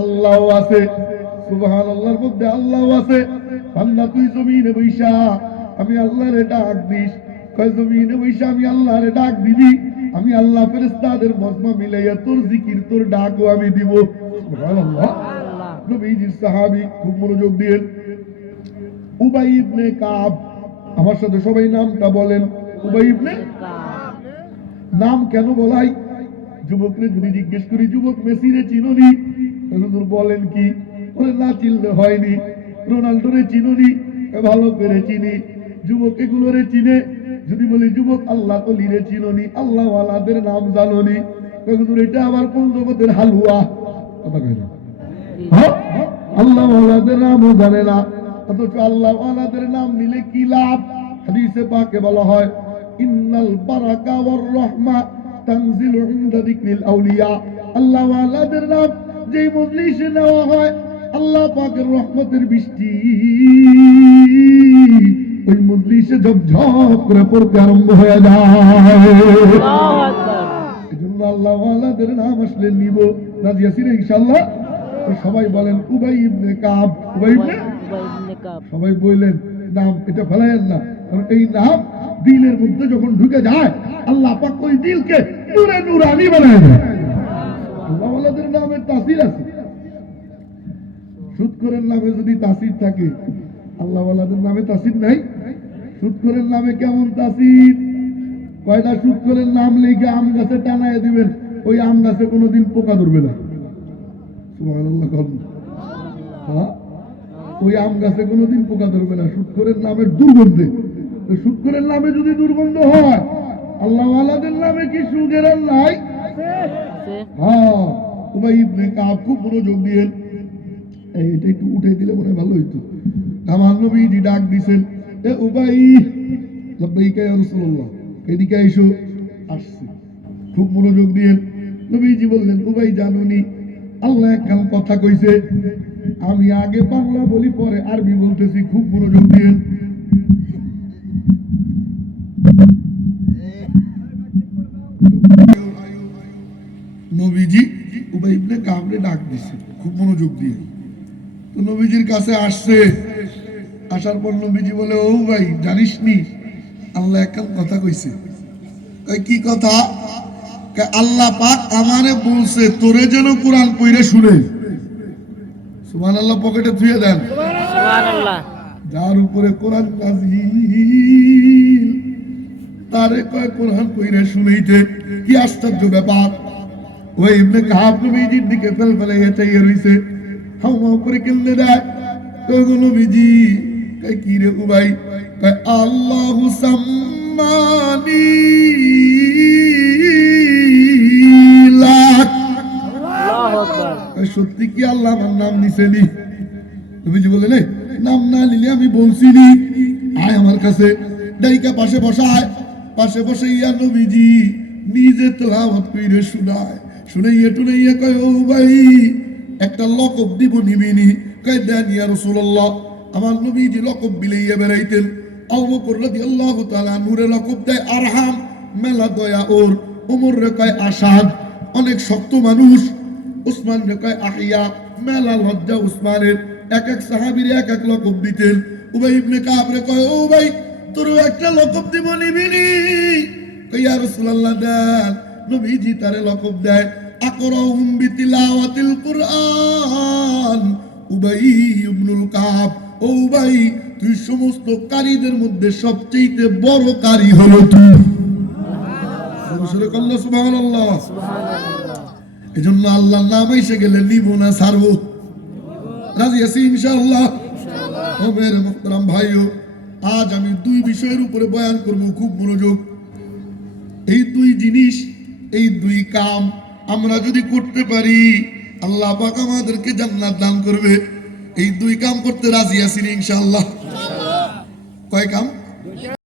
আল্লাহ আছি মধ্যে আল্লাহ আছে। বান্দা তুই জমিনে বৈশা। আমি আল্লাহরে ডাক দিস। কয় জমিনে বৈশা আমি আল্লাহরে ডাক দিবি? আমি আল্লাহ ফেরেশতাদের মজমা মিলাইয়া তোর জিকির তোর ডাকও আমি দিব। সুবহানাল্লাহ। নবীজির সাহাবী খুব মনোযোগ দিয়ে উবাই ইবনে কাব আমার সাথে সবাই নামটা বলেন। উবাই ইবনে নাম কেন বলাই? যুবকরে যদি জিজ্ঞেস করি যুবক মেসিরে চিনুনি? হুজুর বলেন কি? না চিনলে হয়নি। রোনাল্ডোরে চিনুনি? ভালো করে চিনি। যুবক এগুলোরে চিনে। যদি বলি, যুবক, আল্লাহ কলিরে চিনুনি আল্লাহ ওয়ালাদের নাম জানোনি। এটা আবার কোন জগতের হালুয়া? কথা কয় না। হ্যাঁ? আল্লাহ ওয়ালাদের নামও জানে না। অথচ আল্লাহ ওয়ালাদের নাম নিলে কি লাভ? হাদিসে পাকে বলা হয়, ইন্নাল বারাকা ওয়ার রাহমা তানজিলু ইনদা যিকরিল আউলিয়া। আল্লাহ ওয়ালাদের নাম যেই মজলিসে নেওয়া হয়, আল্লাহ পাকের রহমতের বৃষ্টি। ঝপঝপ করে পড়তে আরম্ভ হয়ে যায়। এই জন্য আল্লাহ ওয়ালাদের নাম আসলে নিব। রাজি আছি না ইনশাল্লাহ সবাই বলেন উবাই ইবনে কাব। উবাই ইবনে? সবাই বললেন নাম এটা ফেলাইয়েন না কারণ এই নাম দিলের মধ্যে যখন ঢুকে যায় আল্লাহ পাক ওই দিলকে নূরে নূরানি বানায় দেয়। আল্লাহ ওয়ালাদের নামের তাসির আছে। সুৎকরের নামে যদি তাসির থাকে আল্লাহ ওয়ালাদের নামে তাসির নাই। সুৎকরের নামে কেমন তাসির কয়টা সুৎকরের নাম লিখে আম গাছে টানায় দিবেন? ওই আম গাছে কোনোদিন পোকা ধরবে না। হ্যাঁ? ওই আম গাছে কোনোদিন পোকা ধরবে না। সুৎকরের নামের দুর্গন্ধে। সুৎকরের নামে যদি দুর্গন্ধ হয়, আল্লাহ নামে কি সুগের নাই? হ্যাঁ। কাব খুব মনোযোগ এটা একটু দিলে মনে হয় ভালো হইতো। আমার নবীজি ডাক দিছেন উবাই, লব্বাইকা খুব মনোযোগ দিয়েন নবীজি বললেন, উবাই জানুনি, আল্লাহ একখান কথা কইছে। আমি আগে বাংলা বলি, পরে আরবি বলতেছি, খুব মনোযোগ দিয়েন নবীজি উবাই ইবনে ডাক দিছে, খুব মনোযোগ দিয়ে। তো নবীজির কাছে আসছে। আসার পর নবীজি বলে ও ভাই জানিস নি? আল্লাহ একখান কথা কইছে। কি কথা? আল্লাহ পাক আমারে বলছে তোরে যেন কোরআন পড়ে শুনে। সুবহানাল্লাহ পকেটে ধুয়ে দেন। যার উপরে কোরআন নাজিল তারে কয় কোরআন কইরে শুনেইতে কি আশ্চর্য ব্যাপার? ওই ইবনে কাহাব নবীজির দিকে ফেল ফেলে চাইয়ে রইছে। হাওয়া করে কেমনে দেয়। গো নবীজি কি রে কই আল্লাহু সাম্মানি সত্যি কি আল্লাহ আমার নাম নিছেনি? নবীজি বলে নে নাম না নিলে আমি বলছি নি। আয় আমার কাছে ডাইকা পাশে বসায় পাশে বসে ইয়া নবীজি নিজে তেলাওয়াত কইরে শুনায়। শুনাইয়া টুনাইয়া কয় ও ভাই একটা লকব দিব নিবিনি। কয় দেন ইয়া রাসূলুল্লাহ। আমার নবীজি লকব বিলাইয়া বেড়াইতেন। আবু বকর রাদিয়াল্লাহু তাআলা নূরে লকব দেয়, আরহাম, মেলা দয়া ওর, ওমর রে কয় আসাদ, অনেক শক্ত মানুষ। উসমান রে কয় আহিয়া, মেলা লজ্জা উসমানের। এক এক সাহাবীর এক এক লকব দিতেন। উবাই ইবনে কাব কয়, ও ভাই তোর একটা লকব দিব নিবিনি কই ইয়া রাসূলুল্লাহ, দেন। নবীজি তারে লকব দেয় আকরাহুম বিতিলাওয়াতিল কুরআন। উবাই ইবনুল কাব ও উবাই তুই সমস্ত কারীদের মধ্যে সবচেয়ে বড় কারি হলো তুই। এই জন্য আল্লাহর নাম এসে গেলে নিব না ছাড়বো। রাজি আছি ইনশাআল্লাহ। ও মেরে মোহতারাম ভাইও আজ আমি দুই বিষয়ের উপরে বয়ান করব খুব মনোযোগ। এই দুই জিনিস এই দুই কাম আমরা যদি করতে পারি আল্লাহ পাক আমাদেরকে জান্নাত দান করবে। এই দুই কাম করতে রাজি আছি ইনশাল্লাহ কয় কাম?